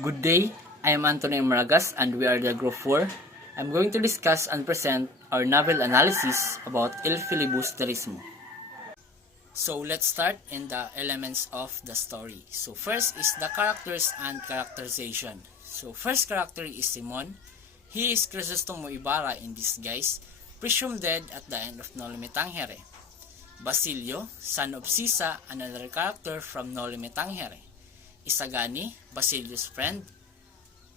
Good day, I am Anthony Maragas and we are the Group 4. I'm going to discuss and present our novel analysis about El Filibusterismo. So let's start in the elements of the story. So first is the characters and characterization. So first character is Simon. He is Crisostomo Ibarra in disguise, presumed dead at the end of Noli Me Tangere. Basilio, son of Sisa, another character from Noli Me Tangere. Isagani, Basilio's friend.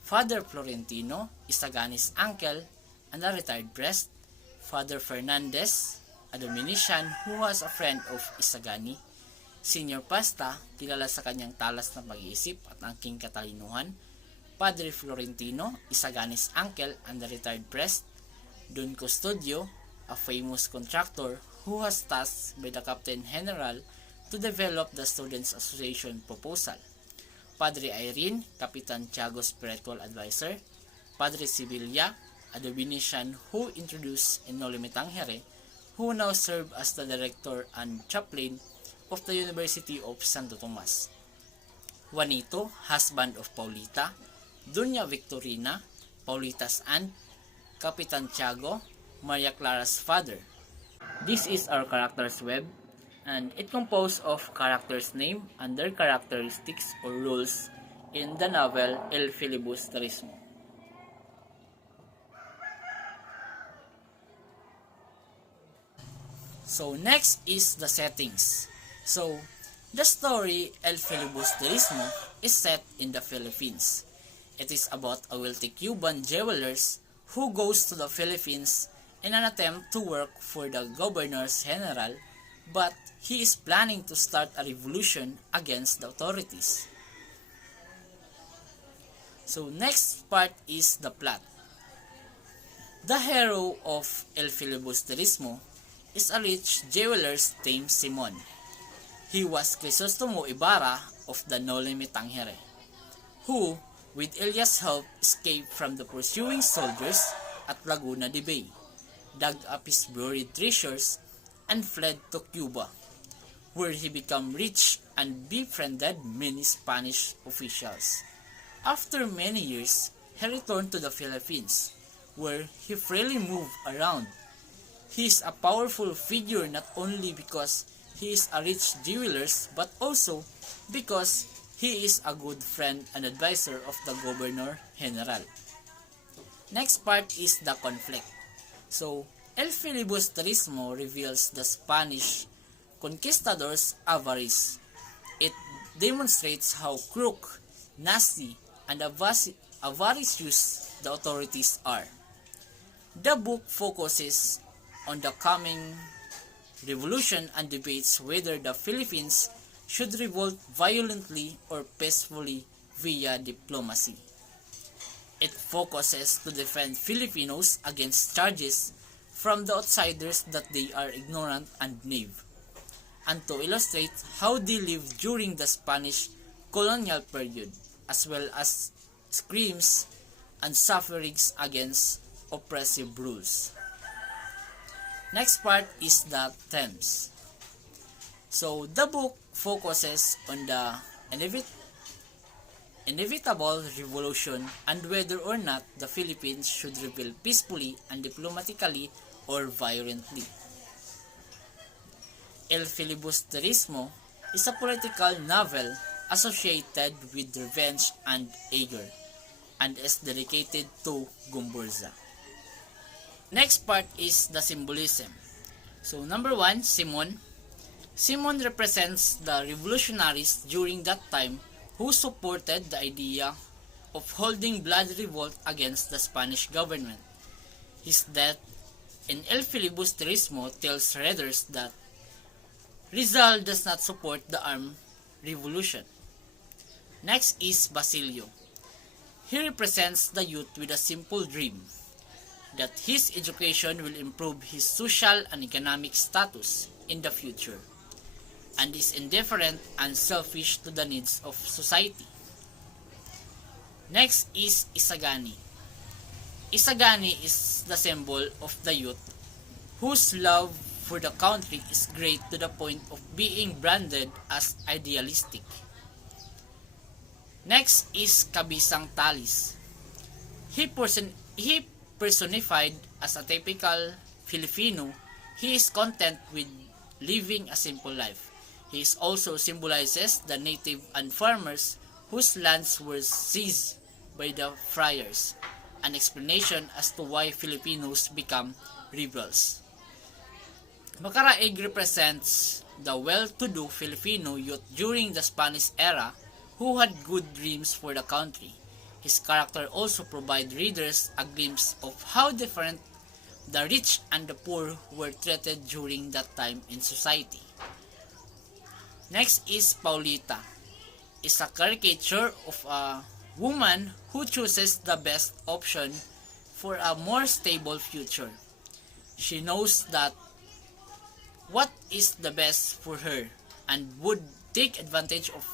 Father Florentino, Isagani's uncle and a retired priest. Father Fernandez, a Dominician who was a friend of Isagani. Senior Pasta, kilala sa kanyang talas na pag-iisip at angking katalinuhan. Padre Florentino, Isagani's uncle and a retired priest. Don Custodio, a famous contractor who was tasked by the Captain General to develop the Students' Association proposal. Padre Irene, Kapitan Tiago's spiritual advisor. Padre Sibilia, a Dominician who introduced in Noli Me Tangere, who now served as the director and chaplain of the University of Santo Tomas. Juanito, husband of Paulita. Doña Victorina, Paulita's aunt. Kapitan Tiago, Maria Clara's father. This is our characters web, and it composed of characters' name and their characteristics or roles in the novel El Filibusterismo. So next is the settings. So the story El Filibusterismo is set in the Philippines. It is about a wealthy Cuban jewelers who goes to the Philippines in an attempt to work for the Governor General, but he is planning to start a revolution against the authorities. So next part is the plot. The hero of El Filibusterismo is a rich jeweler named Simon. He was Crisostomo Ibarra of the Noli Me Tangere, who, with Elias' help, escaped from the pursuing soldiers at Laguna de Bay, dug up his buried treasures, and fled to Cuba, where he became rich and befriended many Spanish officials. After many years, he returned to the Philippines, where he freely moved around. He is a powerful figure not only because he is a rich jeweler, but also because he is a good friend and advisor of the Governor General. Next part is the conflict. So, El Filibusterismo reveals the Spanish conquistadors' avarice. It demonstrates how crooked, nasty, and avaricious the authorities are. The book focuses on the coming revolution and debates whether the Philippines should revolt violently or peacefully via diplomacy. It focuses to defend Filipinos against charges from the outsiders that they are ignorant and naive, and to illustrate how they lived during the Spanish colonial period, as well as crimes and sufferings against oppressive rules. Next part is the themes. So the book focuses on the inevitable revolution and whether or not the Philippines should rebel peacefully and diplomatically or violently. El Filibusterismo is a political novel associated with revenge and anger, and is dedicated to Gumburza. Next part is the symbolism. So number 1, Simon. Simon represents the revolutionaries during that time who supported the idea of holding blood revolt against the Spanish government. His death in El Filibusterismo tells readers that Rizal does not support the armed revolution. Next is Basilio. He represents the youth with a simple dream that his education will improve his social and economic status in the future, and is indifferent and selfish to the needs of society. Next is Isagani. Isagani is the symbol of the youth whose love for the country is great to the point of being branded as idealistic. Next is Kabisang Talis. He personified as a typical Filipino. He is content with living a simple life. He also symbolizes the native and farmers whose lands were seized by the friars, an explanation as to why Filipinos become rebels. Macaraig represents the well-to-do Filipino youth during the Spanish era who had good dreams for the country. His character also provides readers a glimpse of how different the rich and the poor were treated during that time in society. Next is Paulita. It's a caricature of a woman who chooses the best option for a more stable future. She knows that what is the best for her and would take advantage of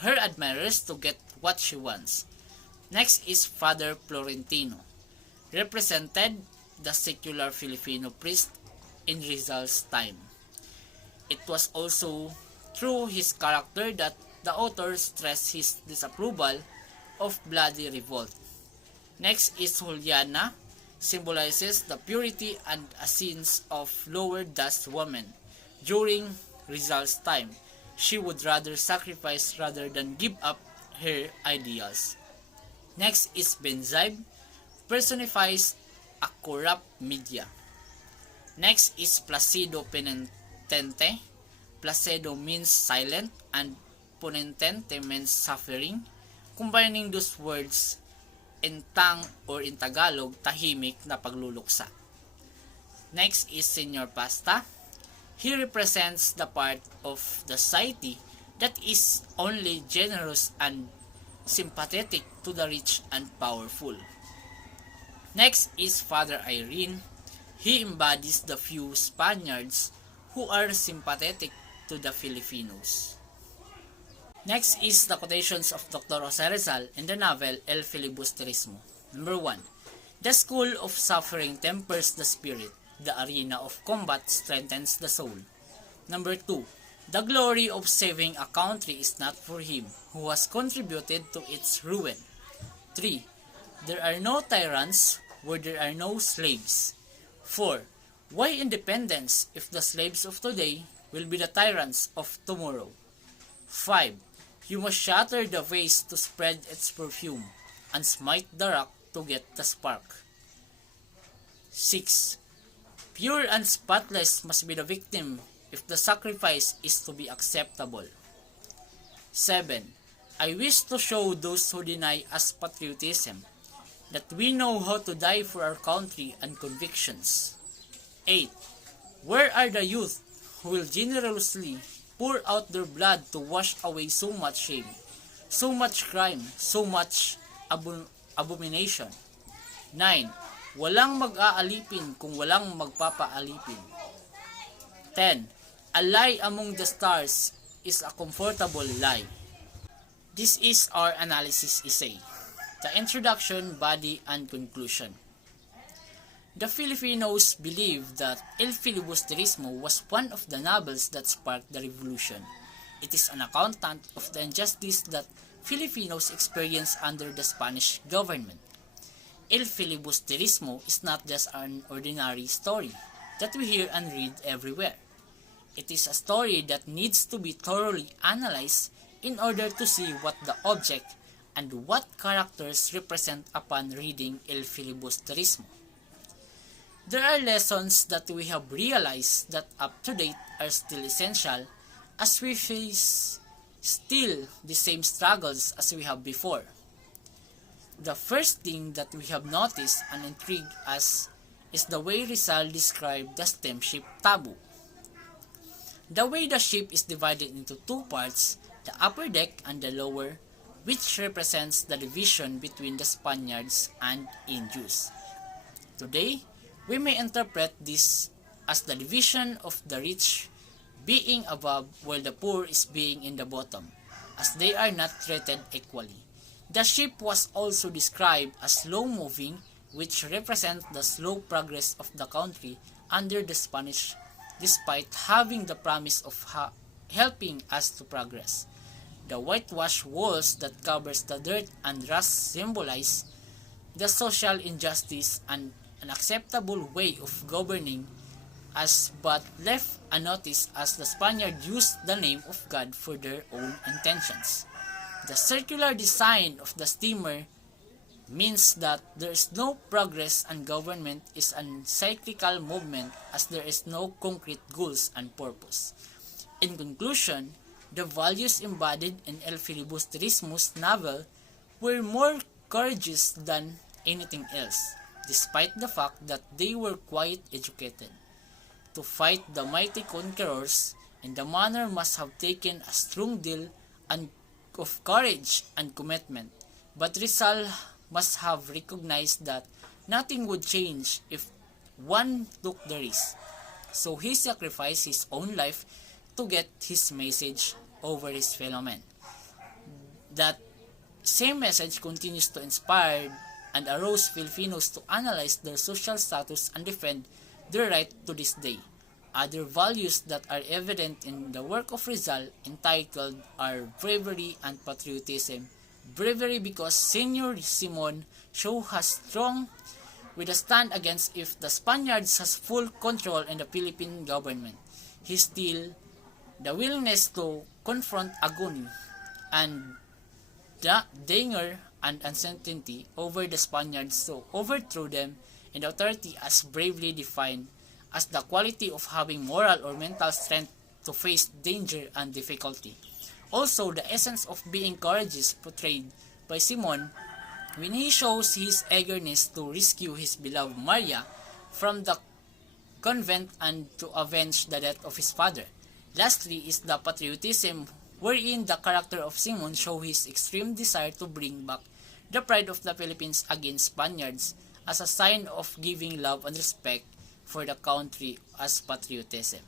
her admirers to get what she wants. Next is Father Florentino, represented the secular Filipino priest in Rizal's time. It was also through his character that the author stressed his disapproval of bloody revolt. Next is Juliana, symbolizes the purity and ascents of lower caste women. During Rizal's time, she would rather sacrifice rather than give up her ideals. Next is Benzaib, personifies a corrupt media. Next is Placido Penitente. Placido means silent and Ponentente means suffering. Combining those words in Tang or in Tagalog, tahimik na pagluluksa. Next is Senor Pasta. He represents the part of the society that is only generous and sympathetic to the rich and powerful. Next is Father Irene. He embodies the few Spaniards who are sympathetic to the Filipinos. Next is the quotations of Dr. Jose Rizal in the novel El Filibusterismo. Number 1. The school of suffering tempers the spirit. The arena of combat strengthens the soul. Number 2. The glory of saving a country is not for him who has contributed to its ruin. 3. There are no tyrants where there are no slaves. 4. Why independence if the slaves of today will be the tyrants of tomorrow? 5. You must shatter the vase to spread its perfume, and smite the rock to get the spark. 6. Pure and spotless must be the victim if the sacrifice is to be acceptable. 7. I wish to show those who deny us patriotism that we know how to die for our country and convictions. 8. Where are the youth who will generously pour out their blood to wash away so much shame, so much crime, so much abomination? 9. Walang mag-aalipin kung walang magpapaalipin. 10. A lie among the stars is a comfortable lie. This is our analysis essay. The introduction, body, and conclusion. The Filipinos believe that El Filibusterismo was one of the novels that sparked the revolution. It is an account of the injustice that Filipinos experienced under the Spanish government. El Filibusterismo is not just an ordinary story that we hear and read everywhere. It is a story that needs to be thoroughly analyzed in order to see what the object and what characters represent upon reading El Filibusterismo. There are lessons that we have realized that up to date are still essential as we face still the same struggles as we have before. The first thing that we have noticed and intrigued us is the way Rizal described the steamship taboo. The way the ship is divided into two parts, the upper deck and the lower, which represents the division between the Spaniards and Indios. Today, we may interpret this as the division of the rich being above while the poor is being in the bottom, as they are not treated equally. The ship was also described as slow-moving, which represents the slow progress of the country under the Spanish, despite having the promise of helping us to progress. The whitewashed walls that covers the dirt and rust symbolize the social injustice and unacceptable way of governing, as but left unnoticed as the Spaniards used the name of God for their own intentions. The circular design of the steamer means that there is no progress and government is an cyclical movement as there is no concrete goals and purpose. In conclusion, the values embodied in El Filibusterismo's novel were more courageous than anything else, despite the fact that they were quite educated. To fight the mighty conquerors, and the manner must have taken a strong deal of courage and commitment, but Rizal must have recognized that nothing would change if one took the risk. So he sacrificed his own life to get his message over his fellow men. That same message continues to inspire and arouse Filipinos to analyze their social status and defend their right to this day. Other values that are evident in the work of Rizal entitled are bravery and patriotism. Bravery because Senor Simon show has strong with a stand against if the Spaniards has full control in the Philippine government. He still the willingness to confront agony and the danger and uncertainty over the Spaniards to overthrow them, and authority as bravely defined as the quality of having moral or mental strength to face danger and difficulty. Also, the essence of being courageous portrayed by Simon when he shows his eagerness to rescue his beloved Maria from the convent and to avenge the death of his father. Lastly is the patriotism wherein the character of Simon shows his extreme desire to bring back the pride of the Philippines against Spaniards as a sign of giving love and respect for the country as patriotism.